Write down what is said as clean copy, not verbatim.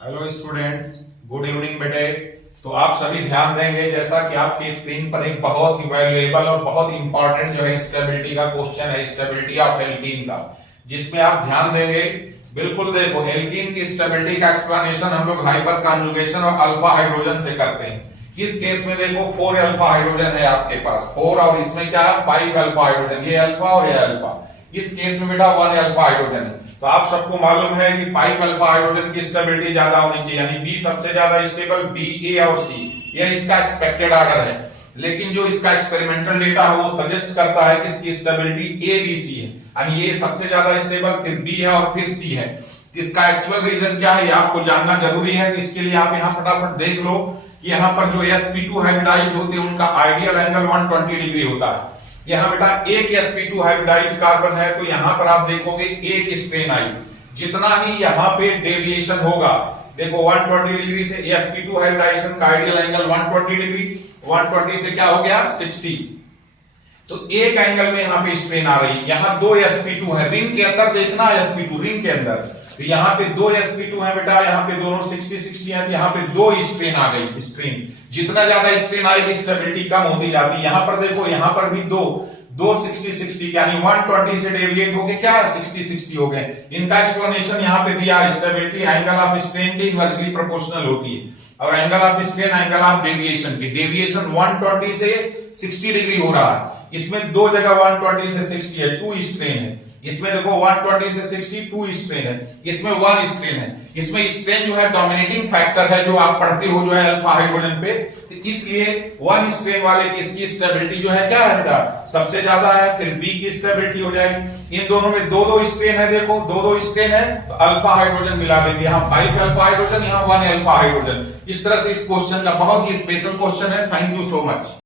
Hello students, good evening बेटे। तो आप सभी ध्यान देंगे, जैसा कि आपकी स्क्रीन पर एक बहुत ही वैल्यूएबल और बहुत इंपॉर्टेंट जो है स्टेबिलिटी का क्वेश्चन है, स्टेबिलिटी ऑफ एल्कीन का, जिसमें आप ध्यान देंगे। बिल्कुल देखो, एल्कीन की स्टेबिलिटी का एक्सप्लेनेशन हम लोग हाइपर कॉन्जुगेशन और अल्फा हाइड्रोजन से करते हैं। इस केस में देखो 4 अल्फा हाइड्रोजन है आपके पास, 4 और इसमें क्या है 5 अल्फा हाइड्रोजन, ये अल्फा और ये अल्फा। इस केस में बेटा 1 अल्फा हाइड्रोजन है। तो आप सबको मालूम है कि 5 अल्फा हाइड्रोजन की स्टेबिलिटी ज्यादा होनी चाहिए, यानी बी सबसे ज्यादा स्टेबल, बी, ए और सी, ये इसका एक्सपेक्टेड ऑर्डर है। लेकिन जो इसका एक्सपेरिमेंटल डेटा है वो सजेस्ट करता है कि इसकी स्टेबिलिटी ए बी सी है, यानी ये सबसे ज्यादा स्टेबल, फिर बी है और फिर सी है। इसका एक्चुअल रीजन क्या है ये आपको जानना जरूरी है। इसके लिए आप यहाँ फटाफट देख लो कि यहाँ पर जो sp2 हाइब्रिडाइज होते हैं उनका आइडियल एंगल 120 डिग्री होता है। यहाँ बेटा एक sp2 हाइब्रिडाइज कार्बन है, तो यहाँ पर आप देखोगे एक स्ट्रेन आई। जितना ही यहाँ पे डेविएशन होगा, देखो 120 डिग्री से sp2 हाइब्रिडाइजेशन का आइडियल एंगल 120 डिग्री, 120 से क्या हो गया 60। तो एक एंगल में यहाँ पे स्ट्रेन आ रही है। यहाँ 2 sp2 है, रिंग के अंदर देखना sp2 रिंग के अंदर, तो यहाँ पे 2 sp2 है बेटा, यहाँ पे दोनों 60-60 है, यहाँ पे 2 स्ट्रेन आ गई। स्ट्रेन जितना ज्यादा स्ट्रेन आएगी स्टेबिलिटी कम होती जाती है। यहाँ पर देखो, यहाँ पर भी 2 60-60 यानी 120 से डेविएट होके क्या 60-60 हो गए। इनका एक्सप्लेनेशन यहाँ पे दिया, स्टेबिलिटी एंगल ऑफ स्ट्रेन के इनवर्सली प्रोपोर्शनल होती है, और angle of strain angle of deviation की। डेविएशन 120 से 60 डिग्री हो रहा है। इसमें दो जगह 120 से 60 है, 2 स्ट्रेन है। इसमें देखो 120 से 60 2 स्ट्रेन है, इसमें 1 स्ट्रेन है। इसमें स्ट्रेन जो है डोमिनेटिंग फैक्टर है, जो आप पढ़ते हो जो है अल्फा हाइड्रोजन पे, तो इसलिए 1 स्ट्रेन वाले केस की स्टेबिलिटी जो है क्या है बेटा सबसे ज्यादा है, फिर बी की स्टेबिलिटी हो जाएगी। इन दोनों में 2-2 स्ट्रेन है, देखो 2-2 स्ट्रेन है, तो अल्फा हाइड्रोजन मिला देंगे। यहाँ 5 अल्फा हाइड्रोजन, यहाँ 1 अल्फा हाइड्रोजन। इस तरह से इस क्वेश्चन का बहुत ही स्पेशल क्वेश्चन है। Thank you so much.